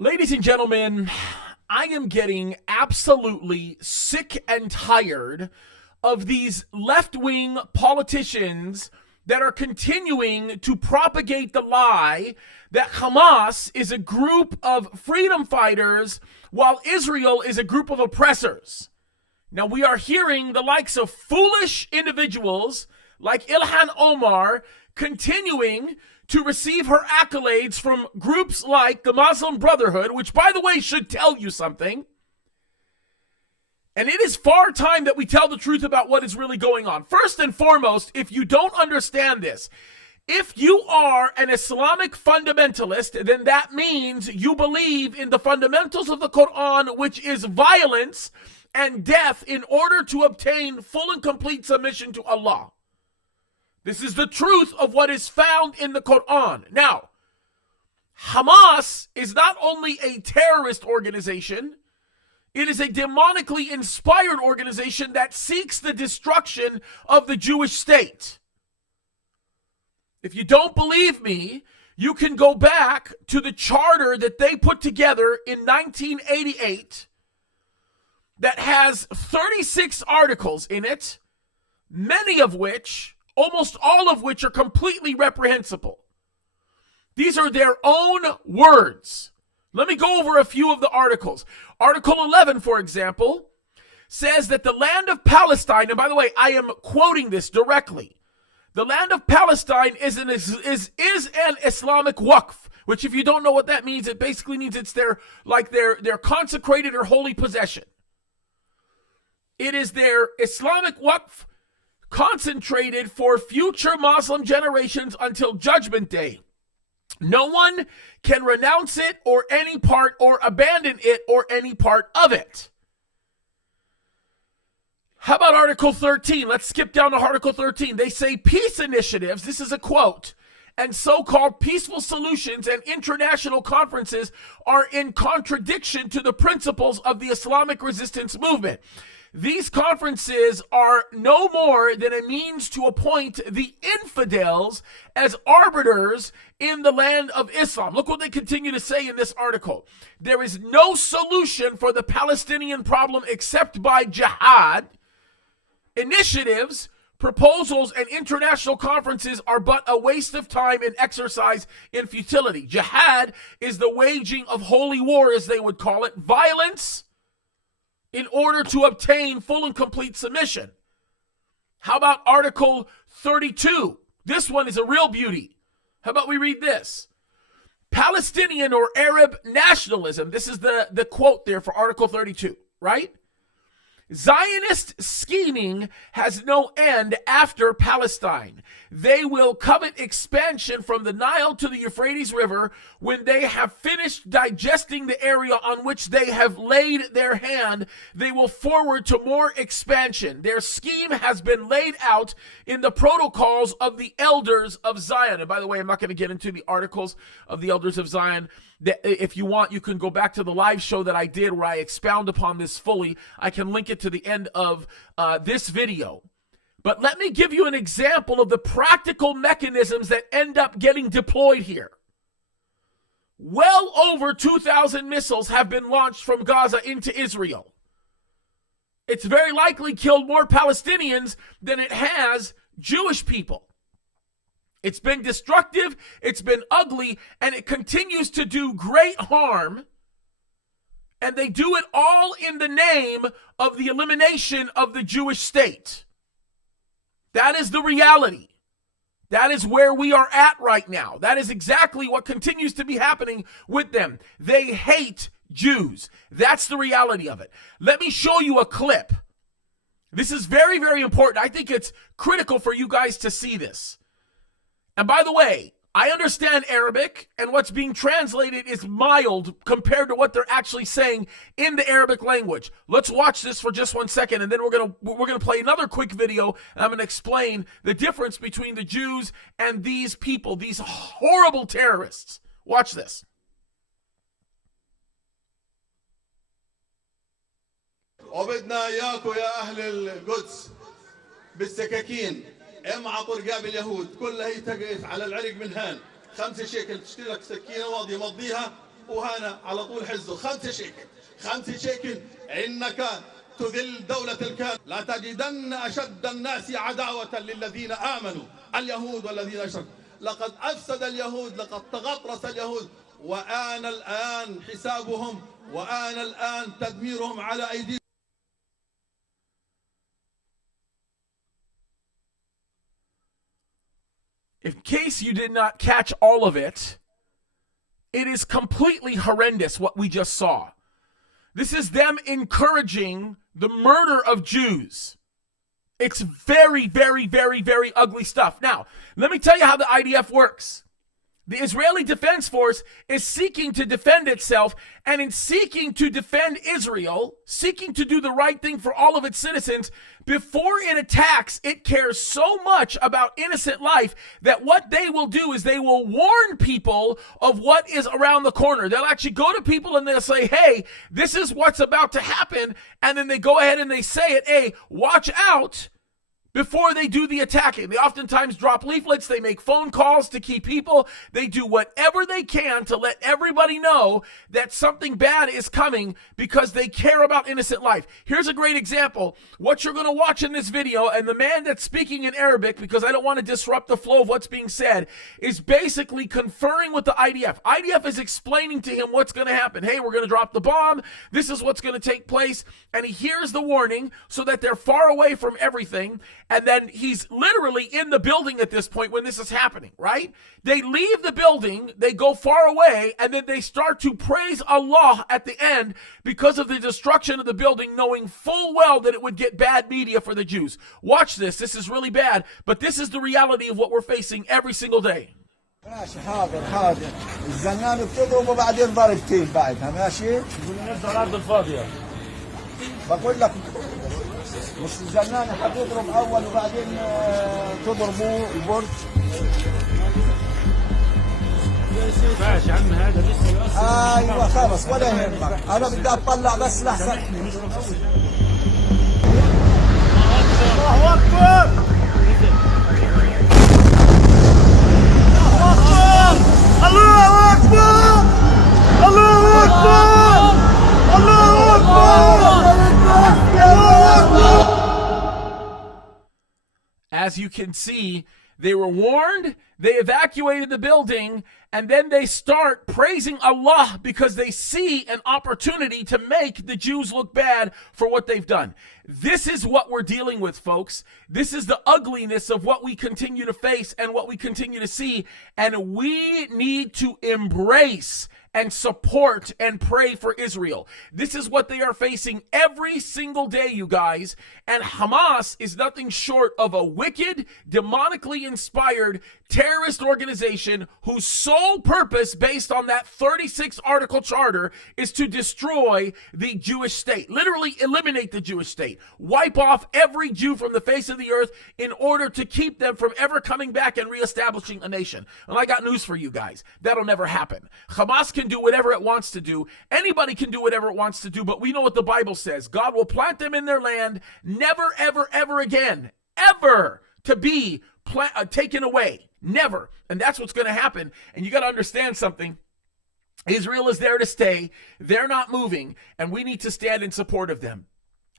Ladies and gentlemen, I am getting absolutely sick and tired of these left-wing politicians that are continuing to propagate the lie that Hamas is a group of freedom fighters while Israel is a group of oppressors. Now, we are hearing the likes of foolish individuals like Ilhan Omar continuing to receive her accolades from groups like the Muslim Brotherhood, which, by the way, should tell you something. And it is far time that we tell the truth about what is really going on. First and foremost, if you don't understand this, if you are an Islamic fundamentalist, then that means you believe in the fundamentals of the Quran, which is violence and death in order to obtain full and complete submission to Allah. This is the truth of what is found in the Quran. Now, Hamas is not only a terrorist organization, it is a demonically inspired organization that seeks the destruction of the Jewish state. If you don't believe me, you can go back to the charter that they put together in 1988 that has 36 articles in it, many of which, almost all of which, are completely reprehensible. These are their own words. Let me go over a few of the articles. Article 11, for example, says that the land of Palestine, and by the way, I am quoting this directly, the land of Palestine is an Islamic waqf, which, if you don't know what that means, it basically means it's their consecrated or holy possession. It is their Islamic waqf concentrated for future Muslim generations until Judgment Day. No one can renounce it or any part or abandon it or any part of it. How about Article 13? Let's skip down to Article 13. They say peace initiatives, this is a quote, and so-called peaceful solutions and international conferences are in contradiction to the principles of the Islamic resistance movement. These conferences are no more than a means to appoint the infidels as arbiters in the land of Islam. Look what they continue to say in this article. There is no solution for the Palestinian problem except by jihad. Initiatives, proposals, and international conferences are but a waste of time and exercise in futility. Jihad is the waging of holy war, as they would call it, violence, in order to obtain full and complete submission. How about Article 32? This one is a real beauty. How about we read this? Palestinian or Arab nationalism. This is the quote there for Article 32, right? Zionist scheming has no end after Palestine. They will covet expansion from the Nile to the Euphrates River when they have finished digesting the area on which they have laid their hand. They will forward to more expansion. Their scheme has been laid out in the protocols of the elders of Zion. And by the way, I'm not going to get into the articles of the elders of Zion. If you want, you can go back to the live show that I did where I expound upon this fully. I can link it to the end of this video. But let me give you an example of the practical mechanisms that end up getting deployed here. Well over 2,000 missiles have been launched from Gaza into Israel. It's very likely killed more Palestinians than it has Jewish people. It's been destructive, it's been ugly, and it continues to do great harm. And they do it all in the name of the elimination of the Jewish state. That is the reality. That is where we are at right now. That is exactly what continues to be happening with them. They hate Jews. That's the reality of it. Let me show you a clip. This is very, very important. I think it's critical for you guys to see this. And by the way, I understand Arabic, and what's being translated is mild compared to what they're actually saying in the Arabic language. Let's watch this for just 1 second, and then we're gonna play another quick video, and I'm gonna explain the difference between the Jews and these people, these horrible terrorists. Watch this. وبدنا اياكم يا اهل القدس بالسكاكين امعطوا رقاب اليهود كلها هي تقف على العرق من هان 5 شيكل تشتري لك سكينه واضيه مضيها وهنا على طول حزه 5 شيكل 5 شيكل إنك تذل دولة الكافر. لا تجدن أشد الناس عداوة للذين آمنوا اليهود والذين أشركوا. لقد أفسد اليهود، لقد تغطرس اليهود، وآن الآن حسابهم، وآن الآن تدميرهم على أيديهم. In case you did not catch all of it, it is completely horrendous what we just saw. This is them encouraging the murder of Jews. It's very, very, very, very ugly stuff. Now, let me tell you how the IDF works. The Israeli Defense Force is seeking to defend itself, and in seeking to defend Israel, seeking to do the right thing for all of its citizens, before it attacks, it cares so much about innocent life that what they will do is they will warn people of what is around the corner. They'll actually go to people and they'll say, hey, this is what's about to happen, and then they go ahead and they say it, hey, watch out, before they do the attacking. They oftentimes drop leaflets, they make phone calls to key people, they do whatever they can to let everybody know that something bad is coming because they care about innocent life. Here's a great example. What you're going to watch in this video, and the man that's speaking in Arabic, because I don't want to disrupt the flow of what's being said, is basically conferring with the IDF. IDF is explaining to him what's going to happen. Hey, we're going to drop the bomb. This is what's going to take place. And he hears the warning so that they're far away from everything. And then he's literally in the building at this point when this is happening, right? They leave the building, they go far away, and then they start to praise Allah at the end because of the destruction of the building, knowing full well that it would get bad media for the Jews. Watch this. This is really bad, but this is the reality of what we're facing every single day. ماشي حاضر حاضر الزنان بتضرب وبعدين ضربتين بعدها ماشي يقول ننزل على الارض الفاضيه بقول لك مش الزنان حتضرب اول وبعدين تضربوا البرج ماشي عم هذا لسه ايوه خلص ولا يهمك انا بدي اطلع بس لحظه الله اكبر الله أكبر الله أكبر الله أكبر. As you can see, they were warned, they evacuated the building, and then they start praising Allah because they see an opportunity to make the Jews look bad for what they've done. This is what we're dealing with, folks. This is the ugliness of what we continue to face and what we continue to see. And we need to embrace and support and pray for Israel. This is what they are facing every single day, you guys. And Hamas is nothing short of a wicked, demonically inspired terrorist organization whose sole purpose, based on that 36-article charter, is to destroy the Jewish state. Literally eliminate the Jewish state. Wipe off every Jew from the face of the earth in order to keep them from ever coming back and reestablishing a nation. And I got news for you guys. That'll never happen. Hamas can do whatever it wants to do. Anybody can do whatever it wants to do, but we know what the Bible says. God will plant them in their land, never, ever, ever again, ever to be taken away. Never. And that's what's going to happen. And you got to understand something. Israel is there to stay. They're not moving, and we need to stand in support of them.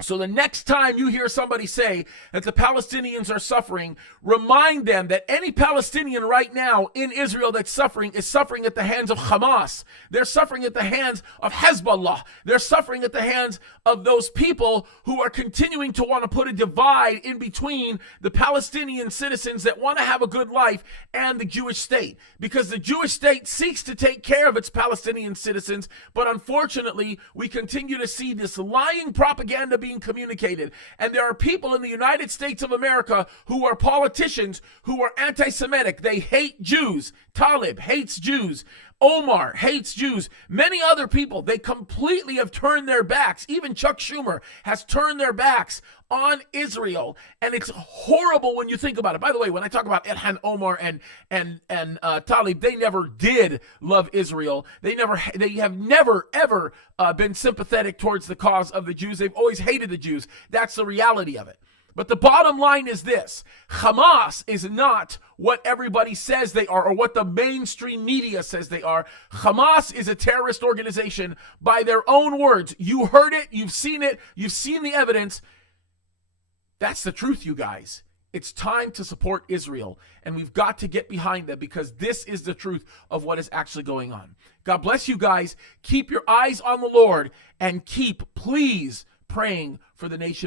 So the next time you hear somebody say that the Palestinians are suffering, remind them that any Palestinian right now in Israel that's suffering is suffering at the hands of Hamas. They're suffering at the hands of Hezbollah. They're suffering at the hands of those people who are continuing to want to put a divide in between the Palestinian citizens that want to have a good life and the Jewish state. Because the Jewish state seeks to take care of its Palestinian citizens, but unfortunately, we continue to see this lying propaganda being communicated. And there are people in the United States of America who are politicians who are anti-Semitic. They hate Jews. Talib hates Jews. Omar hates Jews. Many other people, they completely have turned their backs. Even Chuck Schumer has turned their backs on Israel. And it's horrible when you think about it. By the way, when I talk about Ilhan Omar and Talib, they never did love Israel. They have never, ever been sympathetic towards the cause of the Jews. They've always hated the Jews. That's the reality of it. But the bottom line is this: Hamas is not what everybody says they are or what the mainstream media says they are. Hamas is a terrorist organization by their own words. You heard it, you've seen the evidence. That's the truth, you guys. It's time to support Israel, and we've got to get behind them because this is the truth of what is actually going on. God bless you guys. Keep your eyes on the Lord and keep, please, praying for the nation of